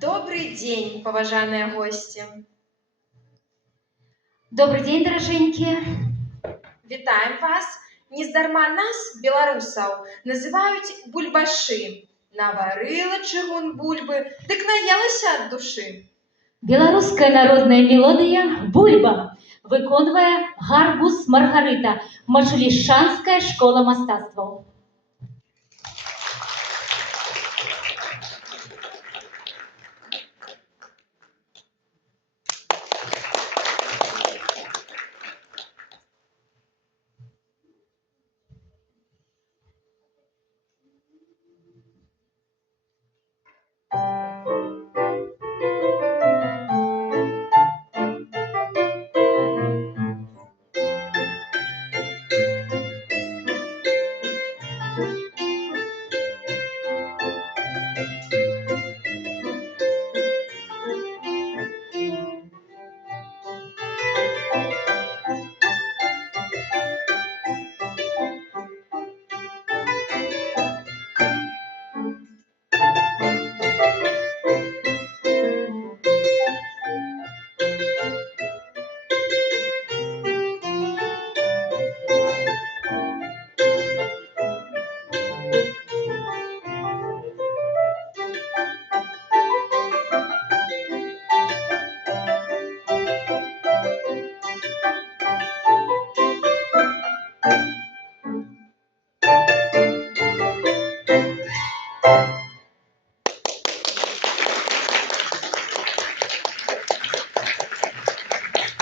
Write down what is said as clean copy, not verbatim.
Добрый день, поважаныя госці. Добрый день, даражэнькія. Вітаем вас. Нездарма нас, беларусаў, называюць бульбашы. Наварыла чыгун бульбы, дык наелася ад душы. Беларуская народная мелодыя «Бульба» выконвае Гарбуз Маргарыта, Мачулішчанская школа мастацтваў.